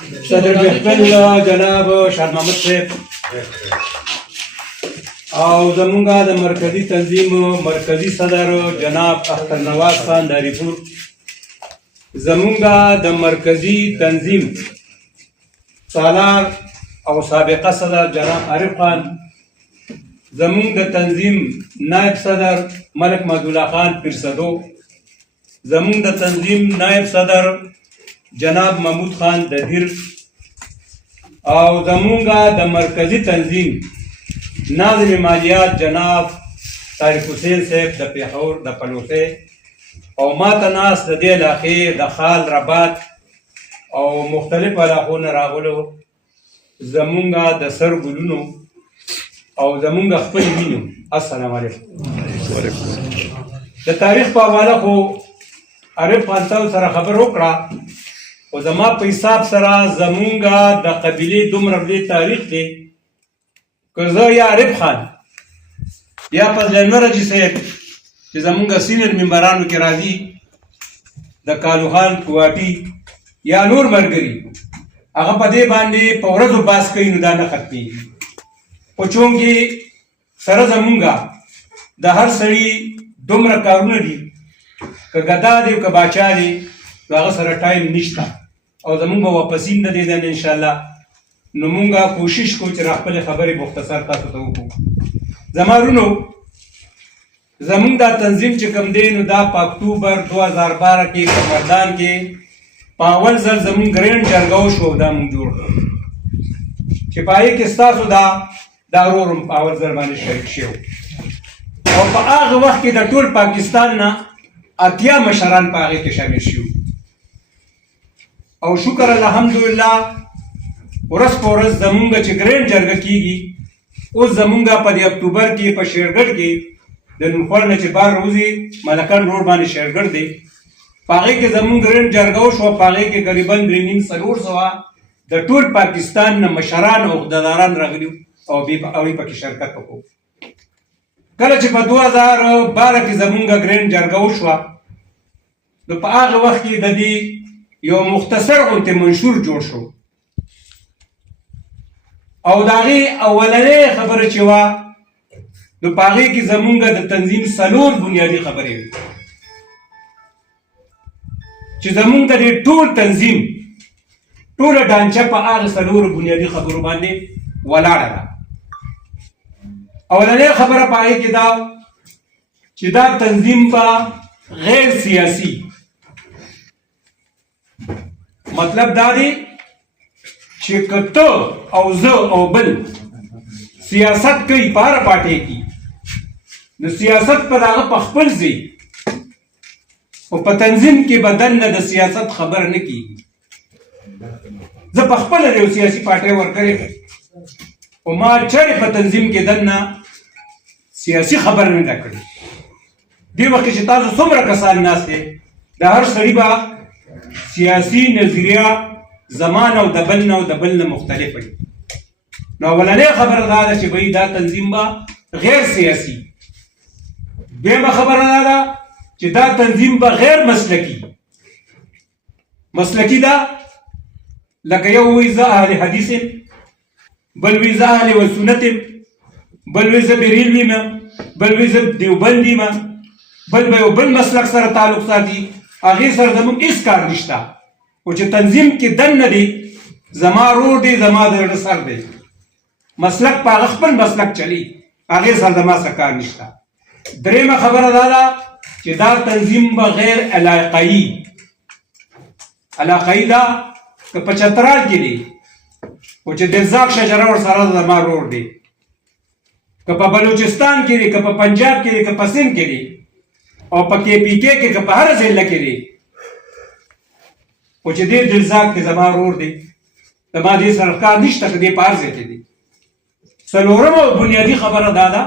صدر محفل جناب شاه محمد صاحب او زمونږه د مرکزی تنظیم مرکزی صدر جناب اختر نواز خان داریپور، زمونږه د مرکزی تنظیم سالار او سابقه صدر جناب عارف خان، زمونږ د تنظیم نائب صدر ملک محمدالله خان پیرسدو، زمونږ د تنظیم نائب صدر جناب محمود خان ددیر، او زمونږه د مرکزی تنظیم ناظم مالیات جناب طارق حسین صاحب د پیښور د پلوڅې، او ماته ناست د دې علاقې د خال رباط او مختلف علاقو نه راغلو زمونږه د سر ګلونو او زمونږه خپل وینو. السلام علیکم. د تاریخ په حواله خو عارف خان تاسو سره خبر وکړه، او زما په حساب سره زمونږه د قبیلې دومره لوی تاریخ دی که زه یا عارف خان یا فضل انور حاجي صاحب چې زمونږه سینیر ممبرانو کې راځي، د کالو خان کوواټي یا نور ملګري، هغه په دې باندې په ورځو باس کوي، نو دا نه ختمېږي. خو چونکې سره زمونږه د هر سړي دومره کارونه دي، که ګدا دی که باچا دی، نو هغه سره ټایم نشته او زمونږ به واپسین نه دی دن انشاءالله. نو مونږه کوشش کوو چې را خپلې خبرې مختصر تاسو ته وکړو. زما رونو، زمونږ دا تنظیم چې کوم دی نو دا په اکتوبر 2012 کې په مردان کې په اول ځل زمونږ ګرینډ جرګه وشو، دا مونږ جوړ کړو چې په هغې کې ستاسو دا ورور په اول ځل باندې شریک شوي، او په هغه وخت کې د ټول پاکستان نه 80 مشران په هغې کې شامل شوي. او شکر الحمدلله ورځ په ورځ زمونږ چې ګرینډ جرګه کېږي، اوس زمونږ په دې اکتوبر کې په شیرګړ کې د نوخوړ نه چې بار روزي ملکان روډ باندې شیرګړ دی، په هغې کې زمونږ ګرینډ جرګه وشوه. په هغې کې قریبا 3.5 د ټول پاکستان نه مشران او عهدهداران راغلي او هغوی پکې شرکت وکړو. کله چې په 2012 کې زمونږ ګرینډ جرګه وشوه، نو په هغه وخت کې د دې یو مختصر غونډې منشور جوړ شو، او د هغې اولنۍ خبره چې وه نو په هغې کې زمونږ د تنظیم 4 بنیادي خبرې وې چې زمونږ د دې ټول تنظیم ټوله ډانچه په هغه 4 بنیادي خبرو باندې ولاړه ده. اولنۍ خبره په هغې کې دا چې دا تنظیم به غیر سیاسي، مطلب دا دی چې که ته او زه او بل سیاست کوي په هره پارټۍ کې، نو سیاست په هغه په خپل ځای او په تنظیم کې به دننه د سیاست خبره نه کېږي. زه په خپله د یو سیاسي پارټۍ ورکړې، او ما چېرې په تنظیم کې دننه سیاسي خبره نه ده کړې. دې وخت کې چې تاسو څومره کسان ناست دی، د هر سړي به سیاسي نظریه زمان او د بل نه او د بل نه مختلف وي. نو اولنۍ خبره دا ده چې بهی دا تنظیم به غیر سیاسي. دویمه خبره دا ده چې دا تنظیم به غیر مسلکي. مسلکي ده لکه یو وایي زه اهل حدیث یم، بل وایي زه اهل وسنت یم، بل وایي زه بریل یم، بل وایي زه دیوبند یم، بل به یو بل مسلک سره تعلق ساتي، هغې سره زموږ هېڅ کار نشته. او چې تنظیم کې دننه دی زما رور دی، زما د زړه سر دی، مسلک په هغه خپل مسلک چلی، هغې سره زما څه کار نشته. درېیمه خبره دا ده چې دا تنظیم به غیر علاقایي. علاقایي ده که په چترال کې دی، او چې دلزاق شجره ورسره زما رور دی، که په بلوچستان کې دی، که په پنجاب کې دی، که په سند کې دی، او په KPK کې که په هره ضلع کې دی، او چې دې دلزاق کې زما رور دی، زما دې سره کار نشته که دې په هر ځای کې دی. څلورمه بنیادي خبره دا ده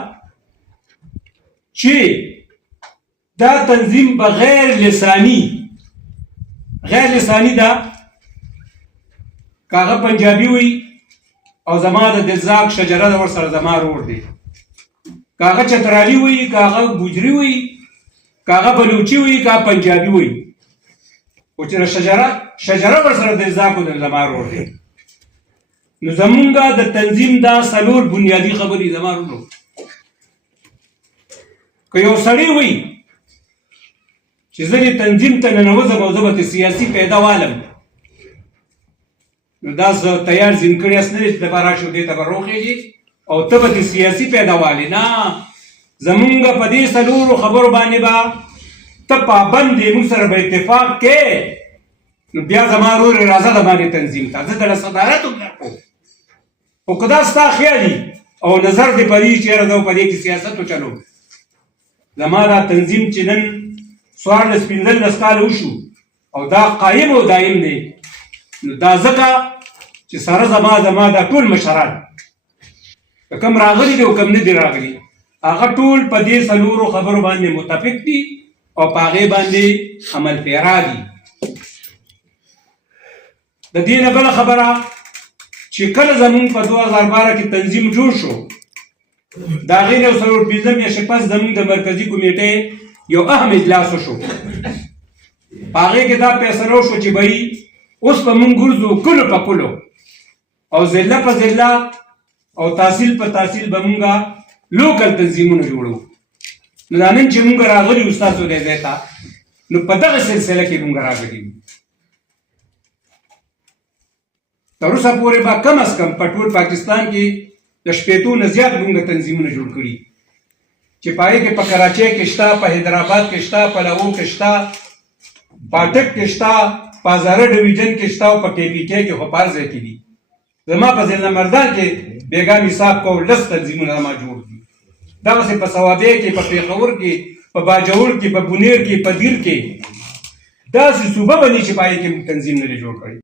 چې دا تنظیم به غیر لساني ده، که هغه پنجابي وي او زما د دلزاق شجره ده ورسره زما رور دی، که هغه چترالي وي، که هغه ګوجري وي، که هغه بلوچي وي، که هغه پنجابي وي، خو چې شجره ورسره د ذاکو د زما ورور دی. نو زمونږه د تنظیم دا څلور بنیادي خبرې زما ورور. که یو سړی وي چې زه دې تنظیم ته ننوځم او زه به سیاسي پیدا والم، نو دا زه تیار ځین کړی اس نه دی چې دبا راشو دې ته به روخېږي او ته به سیاسي پیدا والې. نه، زمونږ په دې څلورو خبرو باندې به ته پابند یې، موږ سره به اتفاق کې. نو بیا زما ورور راځه د باندې تنظیم ته، زه دله صدارت هم درکوم. خو که دا ستا خیالي او نظر دې په دې چې یاره زه په دې کې سیاست وچلو، زما دا تنظیم چې نن 14-15 کاله وشو او دا قایم او دایم دی، نو دا ځکه چې سره زما دا ټول مشران که کم راغلي دي او کم نه دي راغلي، هغه ټول په دې څلورو خبرو باندې متفق دي او په هغې باندې عمل پیرا دي. د دې نه بله خبره چې کله زمونږ په 2012 کې تنظیم جوړ شو، د هغې نه 15 میاشتې پس زمونږ د مرکزي کمیټې یو اهم اجلاس وشو. په هغې کې دا فیصله وشو چې بهی اوس به مونږ ګرځو کلو په کلو او ضلع په ضلع او تحصیل په تحصیل به مونږه لوکل تنظیمونه جوړو. نو دا نن چې مونږ راغلي یو ستاسو دې ځای ته، نو په دغه سلسله کې مونږ راغلي یو. تر اوسه پورې به کم از کم په ټول پاکستان کې د 15 نه زیات مونږ تنظیمونه جوړ کړي چې په هغې کې په کراچۍ کې شته، په حیدرآباد کې شته، په لاهور کې شته، پاټک کې شته، په هزاره ډویژن کې شته او په KPK کې خو په هر ځای کې دي. زما په ضلع مردان کې بیګا حساب کو 10 تنظیمونه زما جوړ دي. دغسې په صوابۍ کې، په پېښور کې، په باجوړ کې، په بونیر کې، په دیر کې داسې صوبه به نه چې په هغې کې تنظیم نه دی جوړ کړی.